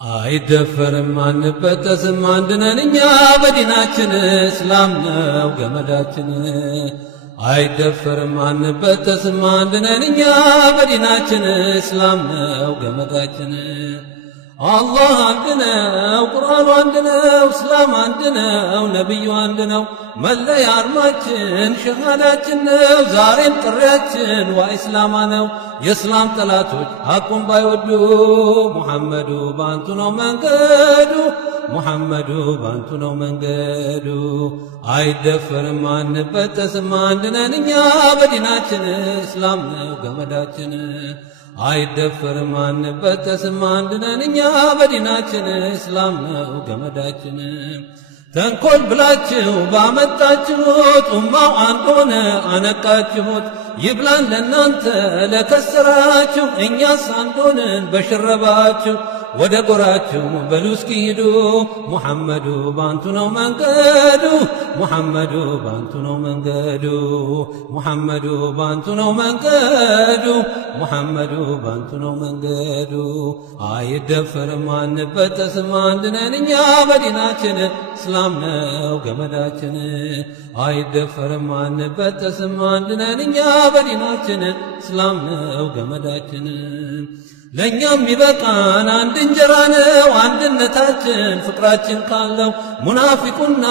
አይደፈርም አንበጠስም አንድነን እኛ በዲናችን እስላም ነው ገመዳችን አይደፈርም አንበጠስም አንድነን እኛ በዲናችን እስላም ነው ገመዳችን አላህ አንድ ነው ቁርአኑ አንድ ነው እስላም አንድ ነው ነብዩ አንድ ነው መለያ አርማችን ሸሃዳችን ነው ዛሬም ጥሪያችን ወኢስላማ ነው የእስላም ጠላቶች ሐቁን ባይወዱ ሙሐመዱ ባንቱ ነው መንገዱ ሙሐመዱ ባንቱ ነው መንገዱ አይደፈርም አንበጠስም አንድ ነን እኛ በዲናችን እስላም ነው ገመዳችን አይደፈርም አንበጠስም አንድ ነን እኛ በዲናችን እስላም ነው ገመዳችን ተንኮል ብላችሁ ባመጣችሁት ኡማው አንድ ሆነ አነቃችሁት ይብላን ለናንተ ለከሰራችሁ እኛስ አንድ ሆነን በሽረባችሁ ወደ ጎራችሁ በሉ እስኪ ሂዱ ሙሐመዱ ባንቱ ነው መንገዱ ሙሐመዱ ባንቱ ነው መንገዱ ሙሐመዱ ባንቱ ነው መንገዱ ሙሐመዱ ባንቱ ነው መንገዱ አይደፈርም አንበጠስም አንድ ነን እኛ በዲናችን እስላም ነው ገመዳችን አይደፈርም አንበጠስም አንድ ነን እኛ በዲናችን እስላም ነው ገመዳችን ለኛም ይበቃን አንድ እንጀራ ነው አንድነታችን ፍቅራችን ካለው ሙናፊቁና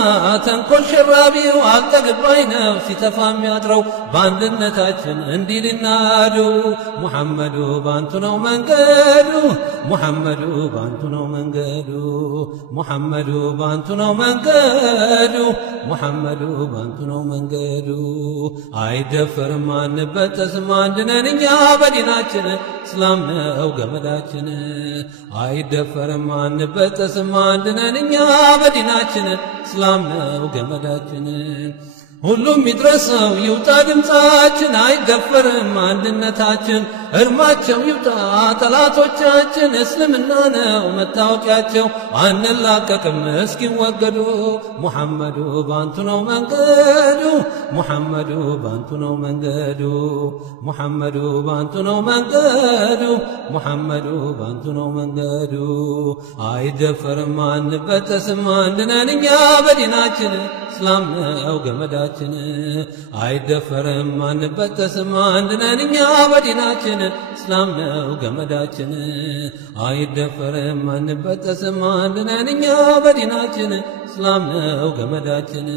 ተንኮል ሸራቢው አልጠግባይ ነው ሲተፋ የሚያድረው በአንድነታችን እንዲልናዱ ሙሐመዱ ባንቱ ነው መንገዱ ሙሐመዱ ባንቱ ነው መንገዱ ሙሐመዱ ባንቱ ነው መንገዱ ሙሐመዱ ባንቱ ነው መንገዱ አይደፈርም አንበጠስም አንድ ነን እኛ በዲናችን እስላም ነው ገመዳችን አይደፈርም አንበጠስም አንድ ነን እኛ በዲናችን እስላም ነው ገመዳችን ሁሉም ይድረሰው ይውጣ ድምፃችን አይደፈርም አንድነታችን እርማቸው ይውጣ ጠላቶቻችን እስልምና ነው መታወቂያቸው አንላቀቅም እስኪወገዱ ሙሐመዱ ባንቱ ነው መንገዱ ሙሐመዱ ባንቱ ነው መንገዱ ሙሐመዱ ባንቱ ነው መንገዱ ሙሐመዱ ባንቱ ነው መንገዱ አይደፈርም አንበጠስም አንድ ነን እኛ በዲናችን እስላም ነው ገመዳችን አይደፈርም አንበጠስም አንድ ነን እኛ በዲናችን እስላም ነው ገመዳችን አይደፈርም አንበጠስም አንድ ነን እኛ በዲናችን እስላም ነው ገመዳችን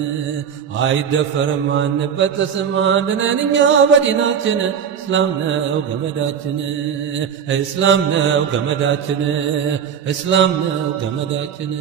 አይደፈርም አንበጠስም አንድ ነን እኛ በዲናችን እስላም ነው ገመዳችን እስላም ነው ገመዳችን እስላም ነው ገመዳችን